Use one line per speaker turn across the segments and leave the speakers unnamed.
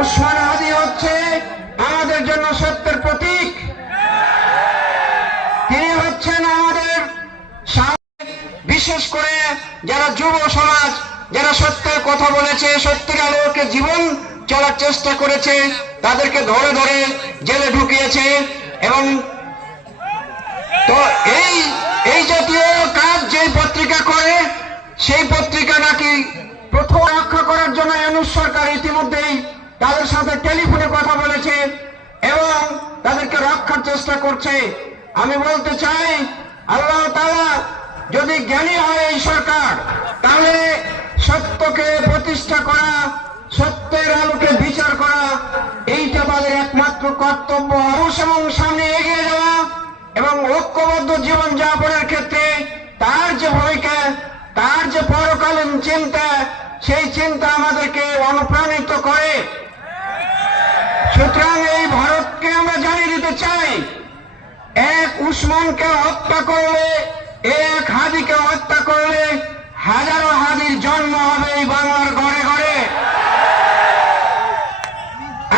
উসমান হাদি হচ্ছে আমাদের জন্য সত্যের প্রতীক। তিনি হচ্ছেন আমাদের বিশেষ করে যারা যুব সমাজ, যারা সত্যের কথা বলেছে সত্যের আলোকে জীবন চলার চেষ্টা করেছে, তাদেরকে ধরে ধরে জেলে ঢুকিয়েছে এবং তো এই এই জাতীয় কাজ যে পত্রিকা করে, সেই পত্রিকা নাকি প্রথম রক্ষা করার জন্য এনুস সরকার ইতিমধ্যেই তাদের সাথে টেলিফোনে কথা বলেছে এবং তাদেরকে রক্ষার চেষ্টা করছে। আমি বলতে চাই, আল্লাহ তাআলা যদি জ্ঞানী হয় এই সরকার, তাহলে সত্যকে প্রতিষ্ঠা করা, সত্যের আলোকে বিচার করা, এইটা তাদের একমাত্র কর্তব্য। মানুষ এবং সামনে এগিয়ে যাওয়া এবং ঐক্যবদ্ধ জীবন যাপনের ক্ষেত্রে তার যে ভূমিকা, তার যে পরকালীন চিন্তা, সেই চিন্তা আমাদেরকে অনুপ্রাণিত করে। সুতরাং এই ভারতকে আমরা জানিয়ে দিতে চাই, এক উসমানকে হত্যা করলে, এক হাদিকে হত্যা করলে হাজারো হাদির জন্ম হবে এই বাংলার ঘরে ঘরে।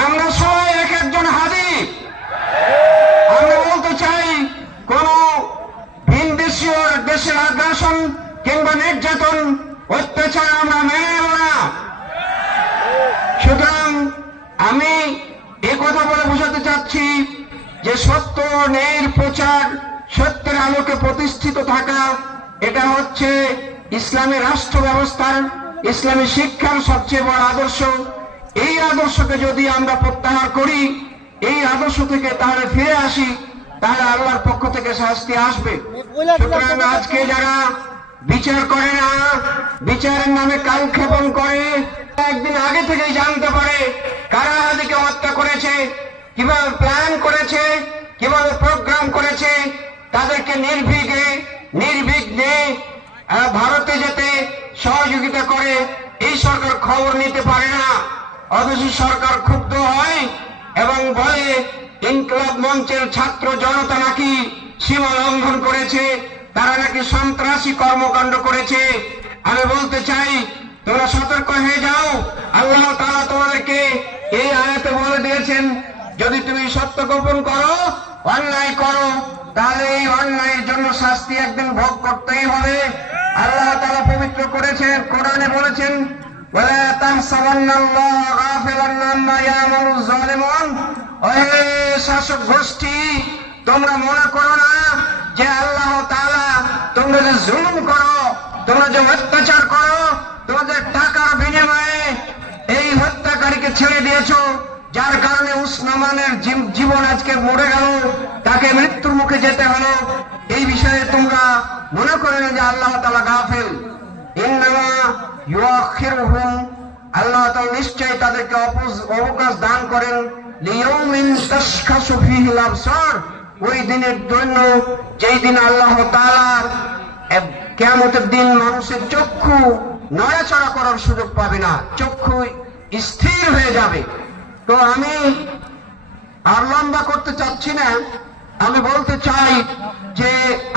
আমরা সবাই এক একজন হাদি আমরা বলতে চাই, কোন ভিন দেশীয় দেশের আগ্রাসন কিংবা নির্যাতন, অত্যাচার আমরা মেনে নেব না সুতরাং আমি এ কথা বলে বোঝাতে চাচ্ছি সত্য ন্যায়ের প্রচার সত্যের আলোকে প্রতিষ্ঠিত থাকা, এটা হচ্ছে ইসলামী রাষ্ট্র ব্যবস্থার, ইসলামী শিক্ষার সবচেয়ে বড় আদর্শ। এই আদর্শকে যদি আমরা প্রত্যাহার করি, এই আদর্শ থেকে তাহলে ফিরে আসি, তাহলে আল্লাহর পক্ষ থেকে শাস্তি আসবে। সুতরাং আজকে যারা বিচার করে না, বিচারের নামে কালক্ষেপণ করে, একদিন আগে থেকেই জানতে পারে কারা হাদিকে হত্যা করেছে কীভাবে প্ল্যান করেছে কীভাবে প্রোগ্রাম করেছে তাদেরকে নির্বিঘ্নে আহ, ভারতে যেতে সহযোগিতা করে এই সরকার খবর নিতে পারে না। অথচ সরকার ক্ষুব্ধ হয় এবং বলে ইনকলাব মঞ্চের ছাত্র জনতা নাকি সীমা লঙ্ঘন করেছে তারা নাকি সন্ত্রাসী কর্মকাণ্ড করেছে। আমি বলতে চাই তোমরা সতর্ক হয়ে যাও। আল্লাহ তাআলা তোমাদেরকে এই আয়াতে বলে দিয়েছেন যদি তুমি সত্য গোপন করো, অন্যায় করো, তাহলে এই অন্যায়ের জন্য শাস্তি একদিন ভোগ করতেই হবে। আল্লাহ তারা পবিত্র করেছে কোরআনে বলেছেন শাসক গোষ্ঠী, তোমরা মনে করো না যে আল্লাহ তালা তোমরা যে জুলুম করো, তোমরা যে অত্যাচার করো, তোমাদের টাকার বিনিময়ে এই হত্যাকারীকে ছেড়ে দিয়েছ। যার কারণে উসমানের জীবন আজকে মরে গেল, তাকে মৃত্যুর মুখে যেতে হলো। এই বিষয়ে তোমরা মনে করে যে আল্লাহ তাআলা গাফেল। আল্লাহ তাআলা নিশ্চয়ই তাদেরকে অবকাশ দান করেন। ওই দিনের জন্য যেই দিন আল্লাহ তাআলার কেয়ামতের দিন মানুষের চক্ষু নড়াচড়া করার সুযোগ পাবে না, চক্ষু স্থির হয়ে যাবে। তো আমি আর লম্বা করতে চাচ্ছি না। আমি বলতে চাই যে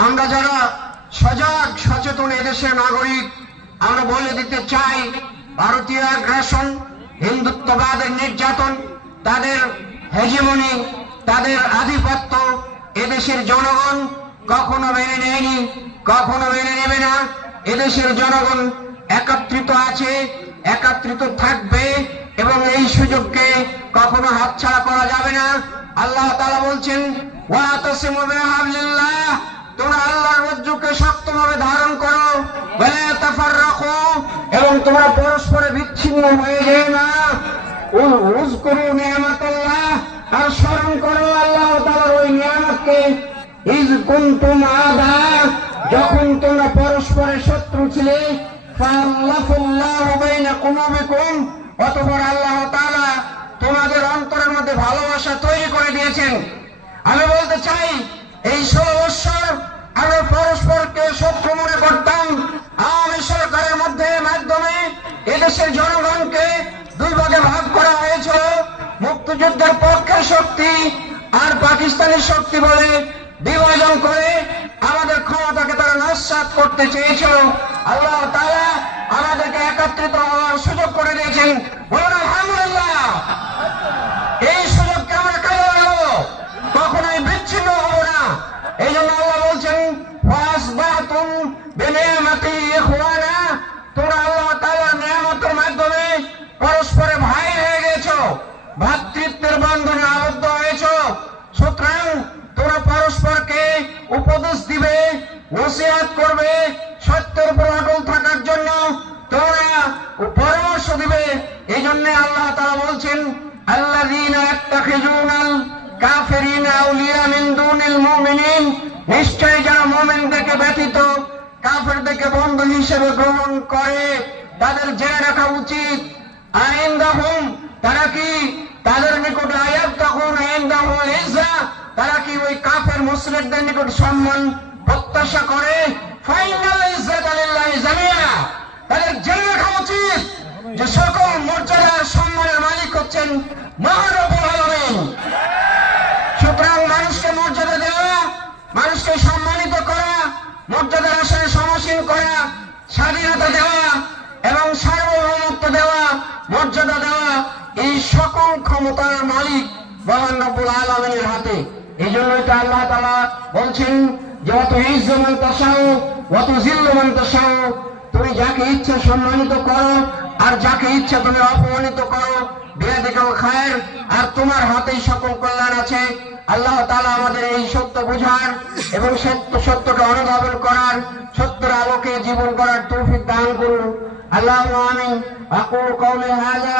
আমরা যারা সজাগ, সচেতন এদেশের নাগরিক, আমরা বলে দিতে চাই, ভারতীয় আগ্রাসন, হিন্দুত্ববাদের নির্যাতন, তাদের হেজিমনি, তাদের আধিপত্য এদেশের জনগণ কখনো মেনে নেয়নি, কখনো মেনে নেবে না। এদেশের জনগণ একত্রিত আছে একত্রিত থাকবে এবং এই সুযোগকে কখনো হাতছাড়া করা যাবে না। আল্লাহ তাআলা বলছেন তোমরা আল্লাহর রজ্জুকে শক্তভাবে ধারণ করো। তাফাররাকু এবং তোমরা পরস্পরে বিচ্ছিন্ন হয়ে যেও না। যখন তোমরা পরস্পরের শত্রু ছিলে অতঃপর আল্লাহ তাআলা তোমাদের অন্তরের মধ্যে ভালোবাসা তৈরি করে দিয়েছেন। আমি বলতে চাই, এই ষোলো বৎসর আমরা পরস্পরকে শত্রু মনে করতাম। আওয়ামী সরকারের মধ্যে মাধ্যমে এদেশের জনগণকে দুই ভাগে ভাগ করা হয়েছিল। মুক্তিযুদ্ধের পক্ষের শক্তি আর পাকিস্তানের শক্তি বলে বিভাজন করে আমাদের ক্ষমতাকে তারা নস্বাত করতে চেয়েছিল। আল্লাহ তারা আমাদেরকে একত্রিত হওয়ার সুযোগ করে দিয়েছেন আলহামদুলিল্লাহ পরস্পরে ভাই হয়ে গেছ ভ্রাতৃত্বের বন্ধনে আবদ্ধ হয়েছ সুতরাং তোমরা পরস্পরকে উপদেশ দিবে, নসিহাত করবে, সত্যের উপর অটল থাকার জন্য তোমরা পরামর্শ দিবে। এই জন্য আল্লাহ তারা বলছেন নিশ্চয় যারা কাফেরদেরকে বন্ধু হিসেবে গ্রহণ করে, তাদের রাখা উচিত। তারা কি তাদের নিকট আয়াত তখন আইন্দাহুম ইসরা তারা কি ওই কাফের মুসলিমদের নিকট সম্মান প্রত্যাশা করে? যে সকল মর্যাদার সম্মানের মালিক হচ্ছেন মহানবুল সুতরাং মানুষকে মর্যাদা দেওয়া, মানুষকে সম্মানিত করা মর্যাদার আসনে সমাসীন করা, স্বাধীনতা দেওয়া এবং সার্বভৌমত্ব দেওয়া, মর্যাদা দেওয়া এই সকল ক্ষমতার মালিক মহান রব্বুল আলমিনের হাতে। এই জন্যই তো আল্লাহ তালা বলছেন যে, অত ইজ্জমান তাসাও অত জিল্লমান তাসাও তুমি যাকে ইচ্ছা সম্মানিত করো, আর যাকে ইচ্ছা তুমি অপমানিত করো। বেয়াদিকাল খায়ের, আর তোমার হাতেই সকল কল্যাণ আছে। আল্লাহ তাআলা আমাদের এই সত্য বোঝার এবং সত্য, সত্যকে অনুধাবন করার, সত্যের আলোকে জীবন করার তৌফিক দান করুন। আল্লাহ আমিন। আকুল কওলি হাযা।